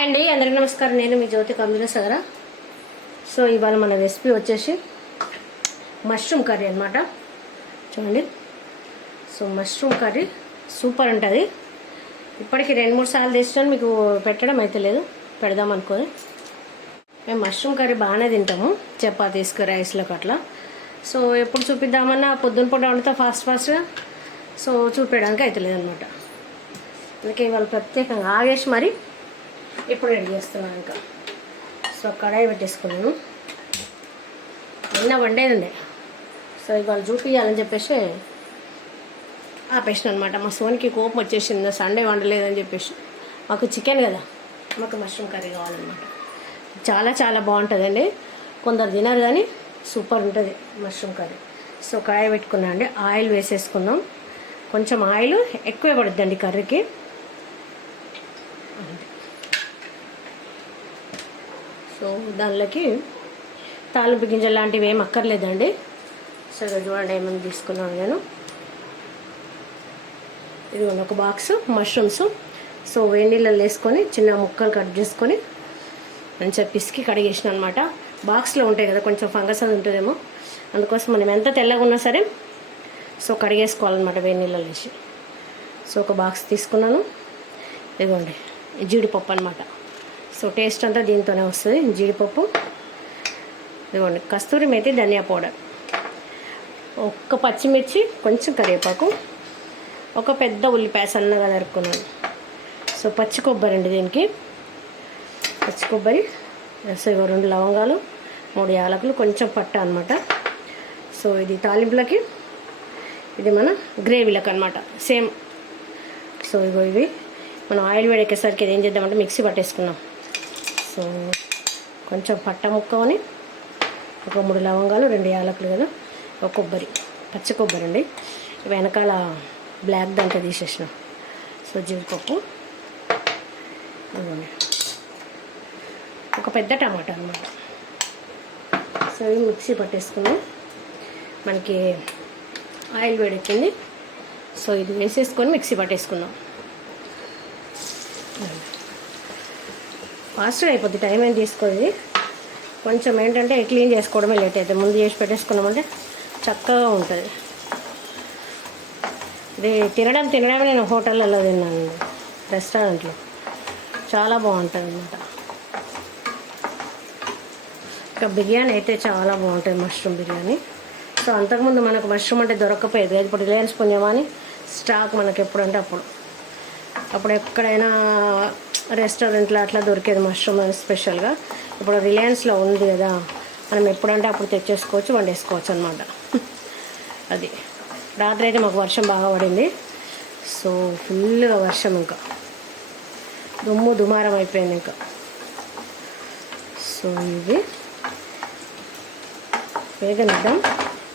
Hi అండి అందరికీ నమస్కారం. నేను మీ జ్యోతి కందుల సగర సో ఇవాళ మన రెసిపీ వచ్చేసి మష్రూమ్ కర్రీ అనమాట చూడండి. సో మష్రూమ్ కర్రీ సూపర్ ఉంటుంది. ఇప్పటికి రెండు మూడు సార్లు తెచ్చినాను మీకు పెట్టడం అయితే లేదు. పెడదాం అనుకోని. మేము మష్రూమ్ కర్రీ బాగానే తింటాము చపాతీస్కి రైస్లోకి అట్లా. సో ఎప్పుడు చూపిద్దామన్నా పొద్దున పూట వండుతా ఫాస్ట్ ఫాస్ట్గా సో చూపించడానికి అయితే లేదనమాట అందుకే ఇవాళ ప్రత్యేకంగా ఆగేసి మరి ఇప్పుడు రెడీ చేస్తున్నాను ఇంకా. సో కడాయి పెట్టేసుకున్నాను. నిన్న వండేది ఉండే సో ఇవాళ చూపించాలని చెప్పేసి ఆపేసిన అనమాట మా సోనికి కోపం వచ్చేసింది. సండే వండలేదని చెప్పేసి. మాకు చికెన్ కదా. మాకు మష్రూమ్ కర్రీ కావాలన్నమాట. చాలా చాలా బాగుంటుందండి. కొందరు తినరు కానీ సూపర్ ఉంటుంది మష్రూమ్ కర్రీ. సో కడాయి పెట్టుకున్నా అండి ఆయిల్ వేసేసుకుందాం కొంచెం ఆయిల్ ఎక్కువే పడుద్దండి కర్రీకి. సో దానిలోకి తాలింపు గింజలు లాంటివి ఏం అక్కర్లేదండి. సో ఇక్కడ చూడండి ఏమైనా తీసుకున్నాను నేను. ఇది ఒక బాక్స్ మష్రూమ్స్ సో వేడి నీళ్ళలో వేసుకొని చిన్న ముక్కలు కట్ చేసుకొని మంచిగా పిసికి కడిగేసిన అనమాట బాక్స్లో ఉంటాయి కదా కొంచెం ఫంగస్ అది ఉంటుందేమో. అందుకోసం మనం ఎంత తెల్లగా ఉన్నా సరే సో కడిగేసుకోవాలన్నమాట వేడి నీళ్ళలో వేసి. సో ఒక బాక్స్ తీసుకున్నాను. ఇదిగోండి జీడిపప్పు అనమాట సో టేస్ట్ అంతా దీంతోనే వస్తుంది. జీడిపప్పు ఇదిగోండి కస్తూరి మేతి ధనియా పౌడర్. ఒక్క పచ్చిమిర్చి కొంచెం కరివేపాకు ఒక పెద్ద ఉల్లిపాయ సన్నగా నరుక్కున్నాను సో పచ్చి కొబ్బరి అండి దీనికి. పచ్చి కొబ్బరి సో రెండు లవంగాలు మూడు యాలకులు కొంచెం పట్ట అనమాట సో ఇది తాలింపులకి ఇది మన గ్రేవీలకు అనమాట సేమ్. సో ఇగో ఇవి. మనం ఆయిల్ వేడెక్కేసరికి ఇది ఏం చేద్దామంటే మిక్సీ పట్టేసుకున్నాం సో కొంచెం పట్ట ముక్కని ఒక మూడు లవంగాలు రెండు యాలకులు కదా ఒక కొబ్బరి పచ్చి కొబ్బరి అండి. వెనకాల బ్లాక్ దాంట్లో తీసేసిన సో జీడిపప్పు ఒక పెద్ద టమాటా అనమాట సో ఇవి మిక్సీ పట్టేసుకున్నాం మనకి ఆయిల్ వేడెక్కింది. సో ఇది వేసేసుకొని మిక్సీ పట్టేసుకుందాం. ఫాస్ట్గా అయిపోద్ది టైం ఏం తీసుకోదు. కొంచెం ఏంటంటే క్లీన్ చేసుకోవడమే లేట్ అయితే ముందు చేసి పెట్టేసుకున్నామంటే చక్కగా ఉంటుంది. ఇది తినడం తినడమే నేను హోటళ్ళలో తిన్నాను. రెస్టారెంట్లో. చాలా బాగుంటుంది అనమాట ఇంకా బిర్యానీ అయితే చాలా బాగుంటుంది మష్రూమ్ బిర్యానీ. సో అంతకుముందు మనకు మష్రూమ్ అంటే దొరకకపోయేది. ఇప్పుడు రిలయన్స్ పుణ్యమని స్టాక్ మనకి ఎప్పుడంటే అప్పుడు. అప్పుడు ఎక్కడైనా రెస్టారెంట్లో అట్లా దొరికేది మష్రూమ్ అని స్పెషల్గా. ఇప్పుడు రిలయన్స్లో ఉంది కదా మనం ఎప్పుడంటే అప్పుడు తెచ్చేసుకోవచ్చు వండేసుకోవచ్చు అనమాట అది. రాత్రి అయితే మాకు వర్షం బాగా పడింది. సో ఫుల్గా వర్షం ఇంకా. దుమ్ము దుమారం అయిపోయింది ఇంకా. సో ఇది. వేగనిద్దాం.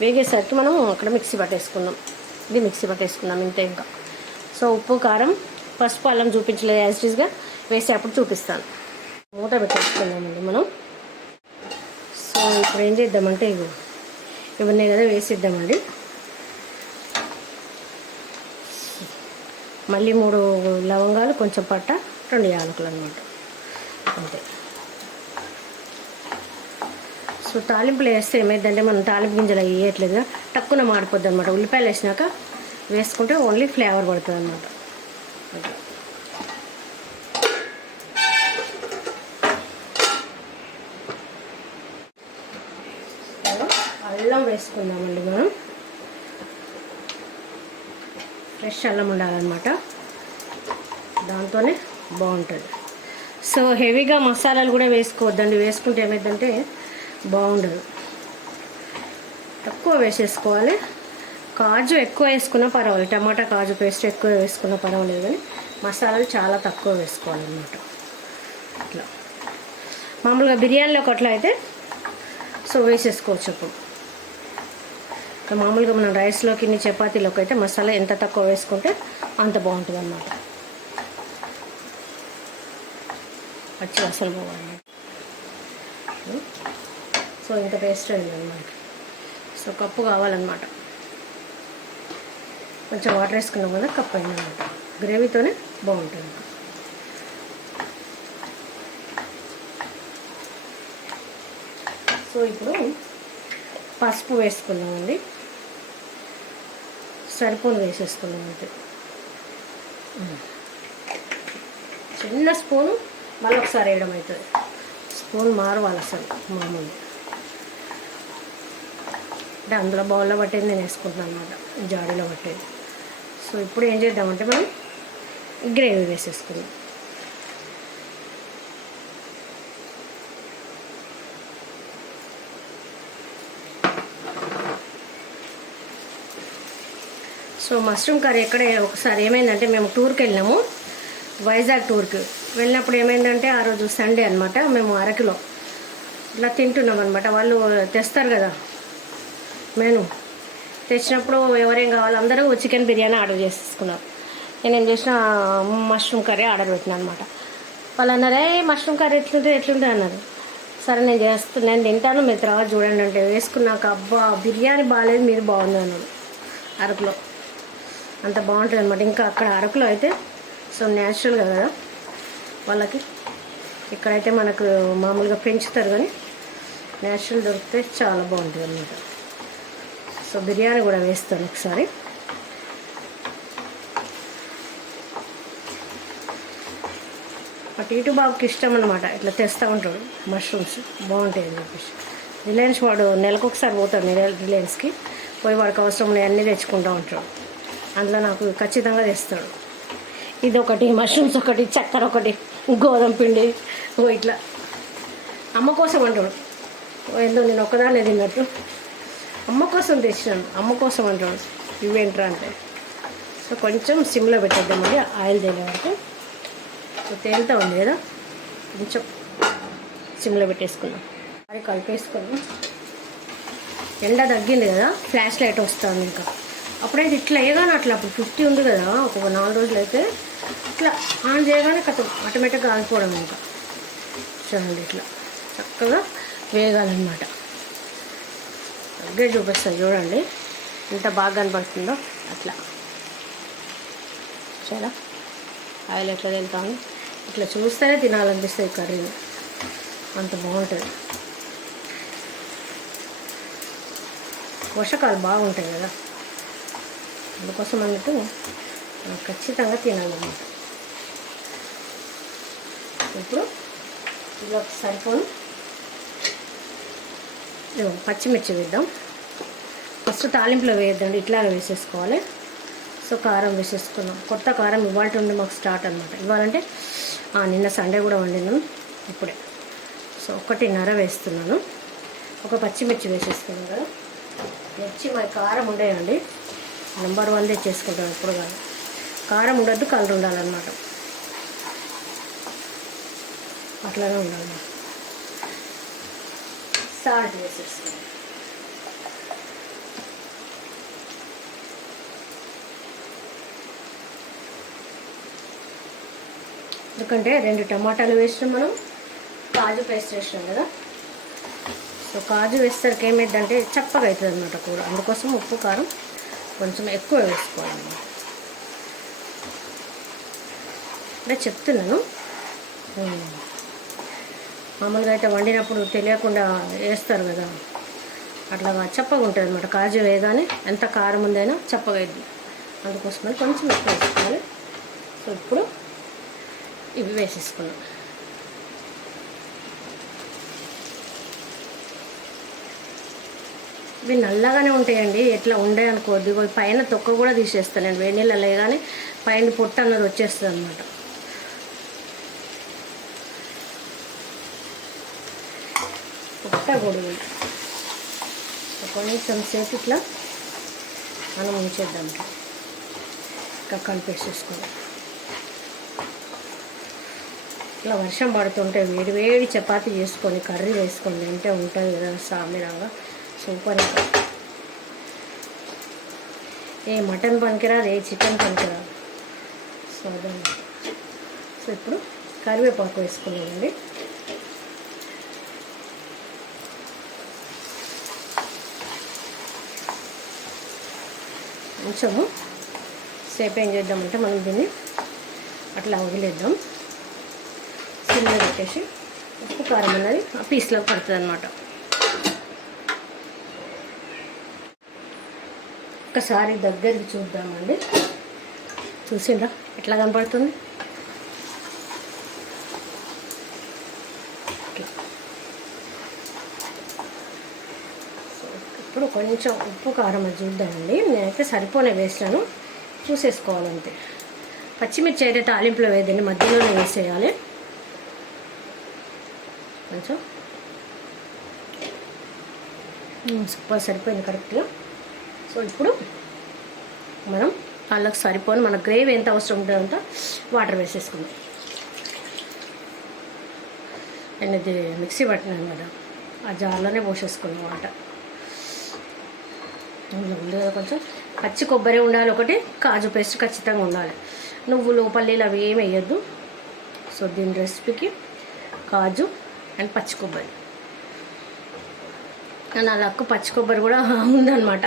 వేగేసరికి మనం అక్కడ మిక్సీ పట్టేసుకుందాం. ఇది మిక్సీ పట్టేసుకుందాం ఇంతే ఇంకా. సో ఉప్పు కారం పసుపు అల్లం చూపించలేదు యాజిటీస్గా వేసి అప్పుడు చూపిస్తాను. మూట పెట్టేసుకుందామండి మనం. సో ఇప్పుడు ఏం చేద్దామంటే ఇవి ఇవన్నీ కదా వేసిద్దామండి. మళ్ళీ మూడు లవంగాలు కొంచెం పట్ట రెండు యాలకులు అనమాట అంతే. సో తాలింపులు వేస్తే ఏమైందంటే మనం తాలింపు గింజలు అవి వేయట్లేదుగా తక్కువ మాడిపోద్ది అనమాట ఉల్లిపాయలు వేసినాక వేసుకుంటే ఓన్లీ ఫ్లేవర్ పడుతుంది అనమాట అల్లం వేసుకుందామండి మనం. ఫ్రెష్ అల్లం ఉండాలన్నమాట. దాంతోనే బాగుంటుంది. సో హెవీగా మసాలాలు కూడా వేసుకోవద్దండి. వేసుకుంటే ఏమైందంటే బాగుండదు. తక్కువ వేసేసుకోవాలి. కాజు ఎక్కువ వేసుకున్నా పర్వాలేదు. టమాటా కాజు పేస్ట్ ఎక్కువ వేసుకున్నా పర్వాలేదు కానీ మసాలాలు చాలా తక్కువ వేసుకోవాలన్నమాట. అట్లా. మామూలుగా బిర్యానీలో ఒకట్లా అయితే సో వేసేసుకోవచ్చు అప్పుడు మామూలుగా మనం రైస్లోకి చపాతీలోకి అయితే మసాలా ఎంత తక్కువ వేసుకుంటే అంత బాగుంటుంది అన్నమాట పచ్చి అసలు పోవాలి. సో ఇంత పేస్ట్ అయిందన్నమాట. సో కప్పు కావాలన్నమాట. కొంచెం వాటర్ వేసుకున్నాం కదా కప్ అయిన గ్రేవీతోనే బాగుంటుంది. సో ఇప్పుడు పసుపు వేసుకున్నామండి సరిపోను వేసేసుకుందాం అంతే. చిన్న స్పూను మళ్ళీ ఒకసారి వేయడం అవుతుంది. స్పూన్ మారవాలి అసలు మామూలు. అంటే అందులో బౌల్లో పట్టేది నేను వేసుకుంటున్నాను అనమాట జాడీలో పట్టేది. సో ఇప్పుడు ఏం చేద్దామంటే మనం గ్రేవీ వేసేసుకుందాం. సో మష్రూమ్ కర్రీ ఎక్కడ ఒకసారి ఏమైందంటే మేము టూర్కి వెళ్ళాము. వైజాగ్ టూర్కి వెళ్ళినప్పుడు ఏమైందంటే ఆ రోజు సండే అనమాట మేము అరకిలో ఇట్లా తింటున్నాం అనమాట వాళ్ళు తెస్తారు కదా మెను. తెచ్చినప్పుడు ఎవరేం కావాలి అందరూ చికెన్ బిర్యానీ ఆర్డర్ చేసేసుకున్నారు. నేనేం చేసిన మష్రూమ్ కర్రీ ఆర్డర్ పెట్టిన అనమాట వాళ్ళు అన్నారే మష్రూమ్ కర్రీ ఎట్లుంటుంది ఎట్లుంటుంది? అన్నారు. సరే నేను చేస్తాను నేను తింటాను మీరు తర్వాత చూడండి అంటే వేసుకున్నాక అబ్బా బిర్యానీ బాగాలేదు మీరు బాగుంది అన్నాడు అరకులో. అంత బాగుంటుంది అనమాట ఇంకా అక్కడ అరకులో అయితే సో న్యాచురల్గా కదా వాళ్ళకి. ఇక్కడైతే మనకు మామూలుగా పెంచుతారు కానీ న్యాచురల్ దొరికితే చాలా బాగుంటుంది అన్నమాట. సో బిర్యానీ కూడా వేస్తాను ఒకసారి. అటు ఇటు బాబుకి ఇష్టం అనమాట ఇట్లా తెస్తూ ఉంటాడు. మష్రూమ్స్ బాగుంటాయి అని చెప్పేసి రిలయన్స్ వాడు నెలకు ఒకసారి పోతాడు రిలయన్స్కి. పోయి వాడికి అవసరం అన్నీ తెచ్చుకుంటూ ఉంటాడు. అందులో నాకు ఖచ్చితంగా తెస్తాడు. ఇది ఒకటి మష్రూమ్స్ ఒకటి చక్కెర ఒకటి గోధుమ పిండి ఓ ఇట్లా. అమ్మ కోసం అంటాడు. ఓ ఏందో నేను ఒక్కదాన్నే తిన్నట్టు. అమ్మ కోసం తెచ్చినాను. అమ్మ కోసం అంటాడు ఇవేంట్రా అంటే? సో కొంచెం సిమ్లో పెట్టేద్దామండి. ఆయిల్ తేలే వరకు. సో తేలుతా ఉంది కదా? కొంచెం సిమ్లో పెట్టేసుకున్నాం అది కలిపేసుకున్నాం ఎండ తగ్గింది కదా? ఫ్లాష్ లైట్ వస్తుంది ఇంకా. అప్పుడైతే ఇట్లా వేయగానే అట్లా అప్పుడు ఫిఫ్టీ ఉంది కదా? ఒక నాలుగు రోజులు అయితే ఇట్లా ఆన్ చేయగానే కథ ఆటోమేటిక్గా ఆగిపోవడం ఇంకా. చూడండి ఇట్లా చక్కగా వేగాలన్నమాట. అప్డేట్ చూపిస్తుంది చూడండి. ఎంత బాగా కనపడుతుందో అట్లా. చాలా ఆయిల్ ఎట్లా వెళ్తాము ఇట్లా చూస్తేనే తినాలనిపిస్తుంది కర్రీని అంత బాగుంటుంది. పోషకాలు బాగుంటాయి కదా. అందుకోసం అన్నట్టు ఖచ్చితంగా తినాలన్నమాట. ఇప్పుడు ఇలా సరిపోను. పచ్చిమిర్చి వేద్దాం. ఫస్ట్ తాలింపులో వేయద్దండి ఇట్లాగే వేసేసుకోవాలి. సో కారం వేసేసుకున్నాం. కొత్త కారం ఇవాళ ఉండి మాకు స్టార్ట్ అనమాట ఇవ్వాలంటే నిన్న సండే కూడా వండినాం ఇప్పుడే. సో ఒకటిన్నర వేస్తున్నాను. ఒక పచ్చిమిర్చి వేసేసుకున్నాను కదా. మిర్చి మరి కారం ఉండేయండి. నెంబర్ వన్దే చేసుకుంటాం ఇప్పుడు కానీ. కారం ఉండద్దు కలర్ ఉండాలన్నమాట. అట్లానే ఉండాలి సాల్ట్ వేసేసుకోండి ఎందుకంటే రెండు టమాటాలు వేసినాం మనం కాజు పేస్ట్ వేసినాం కదా. సో కాజు వేసేసరికి ఏమైందంటే చప్పగా అవుతుంది అనమాట కూర. అందుకోసం ఉప్పు కారం కొంచెం ఎక్కువ వేసుకోవాలి అంటే చెప్తున్నాను. మామూలుగా అయితే వండినప్పుడు తెలియకుండా వేస్తారు కదా. అట్లా చప్పగా ఉంటుంది అనమాట కాజు వేయగానే ఎంత కారం ఉందైనా చప్పగైద్ది అందుకోసమని కొంచెం ఎక్కువ వేసుకోవాలి. సో ఇప్పుడు ఇవి వేసేసుకున్నాం. ఇవి నల్లగానే ఉంటాయండి. ఎట్లా ఉండే అనుకోద్ది పైన తొక్క కూడా తీసేస్తానండి వేడి నీళ్ళలో కానీ పైన పొట్ట అన్నది వచ్చేస్తుంది అనమాట పొట్ట గొడుగు కొంచెం సేపు ఇట్లా మనం ఉంచేద్దాం. ఇంకా కలిపేసేసుకుందాం ఇట్లా వర్షం పడుతుంటే వేడి వేడి చపాతీ చేసుకొని కర్రీ వేసుకొని తింటే ఉంటుంది కదా సామిరంగా. సూపర్ ఏ మటన్ పనికిరాదు ఏ చికెన్ పనికిరాదు సో అదే. సో ఇప్పుడు కరివేపాకు వేసుకున్నామండి ఉంచము. సేపు ఏం చేద్దామంటే మనం దీన్ని అట్లా వదిలేద్దాం. సిమ్లో పెట్టేసి ఉప్పు కారం అనేది ఆ పీస్లో పడుతుంది అనమాట ఒకసారి దగ్గరికి చూద్దామండి. చూసిందా ఎట్లా కనపడుతుంది? కొంచెం ఉప్పు కారం అది చూద్దామండి. నేనైతే సరిపోనే వేసాను. చూసేసుకోవాలంతే. పచ్చిమిర్చి అయితే తాలింపులో వేదండి మధ్యలోనే వేసేయాలి. కొంచెం. సూపర్ సరిపోయింది కరెక్ట్గా. సో ఇప్పుడు మనం వాళ్ళకి సరిపోని మన గ్రేవీ ఎంత అవసరం ఉంటుందో అంత వాటర్ వేసేసుకుందాం. నేను ఇది మిక్సీ పట్టినాను కదా. ఆ జార్లోనే పోసేసుకున్నాం వాటర్. ముందుగా కొంచెం పచ్చి కొబ్బరి ఉండాలి ఒకటి కాజు పేస్ట్ ఖచ్చితంగా ఉండాలి. నువ్వులు పల్లీలు అవి ఏమి వేయద్దు. సో దీని రెసిపీకి కాజు అండ్ పచ్చి కొబ్బరి. నా లక్కు పచ్చి కొబ్బరి కూడా ఉందన్నమాట.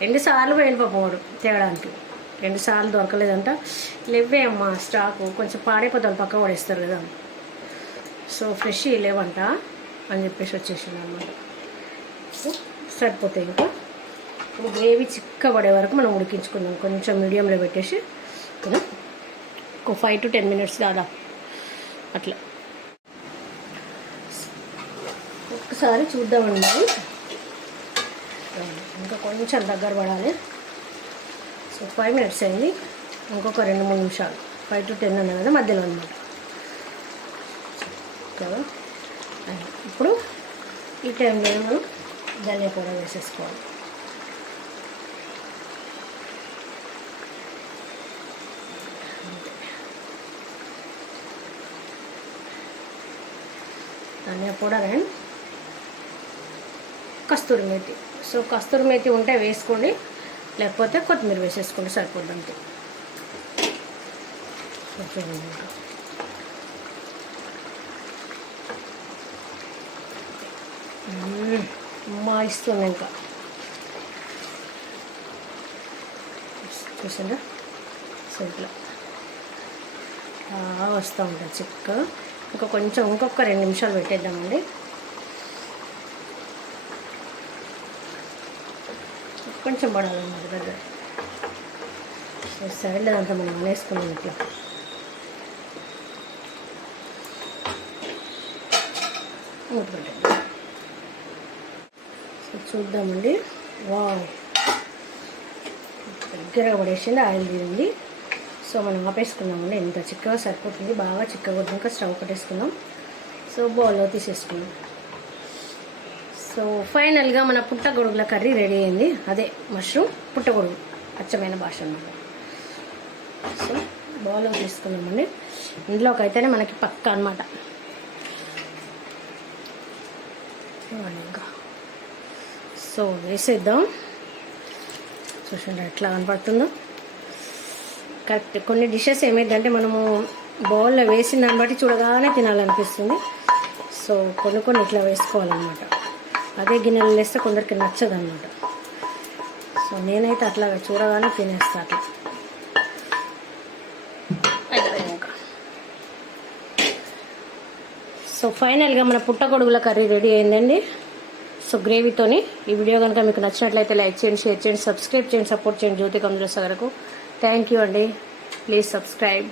రెండుసార్లు పోయింది పాపం వాడు తేడానికి. రెండు సార్లు దొరకలేదంట. లేవే అమ్మా స్టాకు. కొంచెం పాడైపోతాను పక్క పడేస్తారు కదా. సో ఫ్రెష్ లేవంట అని చెప్పేసి వచ్చేసింది అనమాట సరిపోతాయి ఇంకా. ఇప్పుడు గ్రేవీ చిక్కబడే వరకు మనం ఉడికించుకుందాం. కొంచెం మీడియంలో పెట్టేసి కదా ఒక ఫైవ్ టు టెన్ మినిట్స్ దాదా. అట్లా. ఒకసారి చూద్దామండి. ఇంకా కొంచెం దగ్గర పడాలి. సో ఫైవ్ మినిట్స్ అయింది. ఇంకొక రెండు మూడు నిమిషాలు. ఫైవ్ టు టెన్ అన్నా కదా మధ్యలో అనమాట కదా? ఇప్పుడు ఈ టైంలో మనం ధనియా కూడా వేసేసుకోవాలి. ధనియా powder and Kasturi methi. So Kasturi methi ఉంటే వేసుకోండి లేకపోతే కొత్తిమీర వేసేసుకోండి సరిపోద్ది అంతే. మా ఇంకా. ఇస్తుంది ఇంకా చూసారా సో బాగా వస్తూ ఉంటుంది చిక్క ఇంకా కొంచెం ఇంకొక రెండు నిమిషాలు పెట్టేద్దామండి కొంచెం పడాలన్నమాట దగ్గర సరే లేదంతా మనం వేసుకున్నాం ఇట్లా ఇంకొకటి చూద్దామండి. వావ్. దగ్గరగా పడేసింది ఆయిల్ తీరింది సో మనం ఆపేసుకున్నామండి. ఎంత చిక్కగా సరిపోతుంది బాగా చిక్కగా వద్దాక స్టవ్ కట్టేసుకున్నాం సో బౌల్లో తీసేసుకున్నాం సో ఫైనల్గా మన పుట్టగొడుగుల కర్రీ రెడీ అయింది. అదే మష్రూమ్ పుట్టగొడుగు అచ్చమైన భాష అన్నమాట. సో బౌల్లో తీసుకున్నామండి ఇందులోకి అయితేనే మనకి పక్క అనమాట ఇంకా. సో వేసేద్దాం. చూసండి ఎట్లా కనపడుతుందో. కరెక్ట్. కొన్ని డిషెస్ ఏమైందంటే మనము బౌల్లో వేసిన దాన్ని బట్టి చూడగానే తినాలనిపిస్తుంది. సో కొన్ని కొన్ని ఇట్లా వేసుకోవాలన్నమాట. అదే గిన్నెలు వేస్తే కొందరికి నచ్చదన్నమాట. సో నేనైతే అట్లా చూడగానే తినేస్తా అట్లా. సో ఫైనల్గా మన పుట్టగొడుగుల కర్రీ రెడీ అయిందండి. సో గ్రేవీతోని ఈ వీడియో కనుక మీకు నచ్చినట్లయితే లైక్ చేయండి షేర్ చేయండి సబ్స్క్రైబ్ చేయండి సపోర్ట్ చేయండి జ్యోతి కమల వరకు థ్యాంక్ యూ అండి. Please subscribe